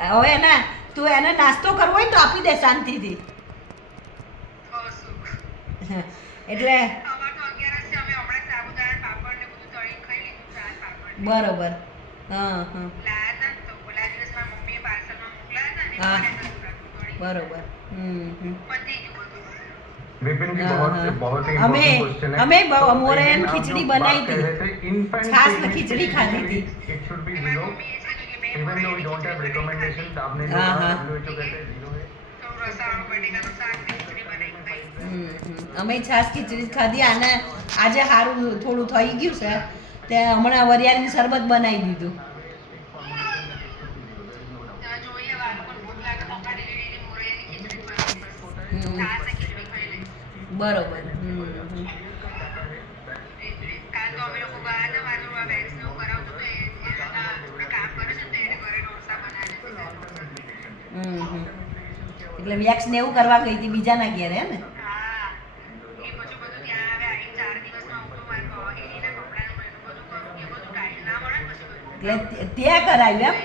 હવે ના તું એને નાસ્તો કરવો હોય ને તો આપી દે શાંતિથી. એટલે બરોબર. હા હા હા બરોબર. विपिन की हाँ, हाँ। बहुत ही हमें इम्पोर्टेंट क्वेश्चन है हमें तो मोरैन आप खिचड़ी जो बनाई बात थी, कह रहे थे infant छाछ में babies खिचड़ी खाधी थी. it should be zero even though we don't have recommendation आपने जो हाँ, कहा हाँ. WHO कहते हैं zero है અમે છાશ ખીચડી જ ખાધી. આને આજે સારું થોડું થઈ ગયું છે તે હમણાં વરિયાળીનું શરબત બનાવી દીધું. બરોબર. એટલે વેક્સ ને એવું કરવા ગઈ હતી બીજાના ઘેર હે ને? એટલે ત્યાં કરાવ્યું એમ?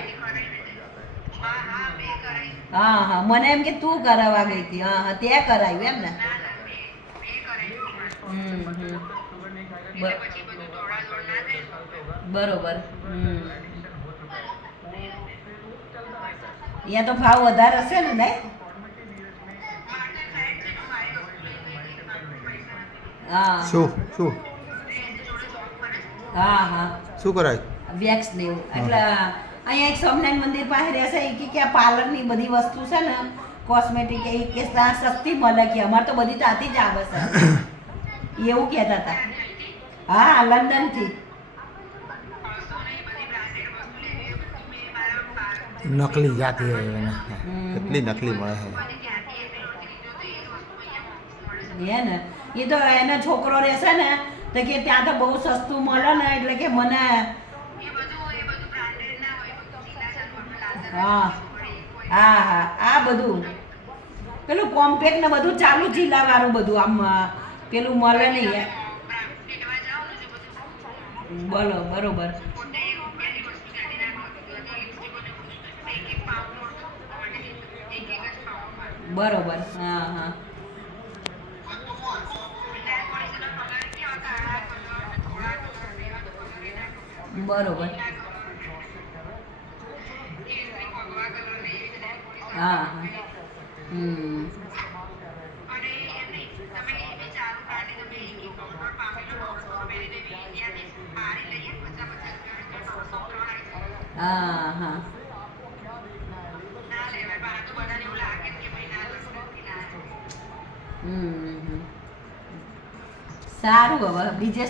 હા હા મને એમ કે તું કરાવવા ગઈ હતી. હા હા ત્યાં કરાવ્યું એમ ને? બરોબર. અહીંયા તો ભાવ વધારે હશે ને નહીં? હા શું શું હા હા શું કરાય? વેક્સ ને એવું. એટલે અહીંયા એક સ્વામિનારાયણ મંદિર પાસે રહેશે એ કે આ પાર્લરની બધી વસ્તુ છે ને કોસ્મેટિક એ કે સસ્તી મળે કે અમારે તો બધી ત્યાંથી જ આવે છે એવું કહેતા હતા. હા લંડનથી. નકલી જાતિ કેટલી નકલી મળે છે. હે ને એ તો એનો છોકરો રહેશે ને તો કે ત્યાં તો બહુ સસ્તું મળે ને એટલે કે મને હા હા હા આ બધું પેલું કોમ્પેક્ટ ને બધું ચાલુ જિલ્લાવાળું બધું આમ પેલું મળે નહીં. બોલો બરોબર. બરોબર. હા હા બરોબર. હા હા હા હા સારું. હવે બીજે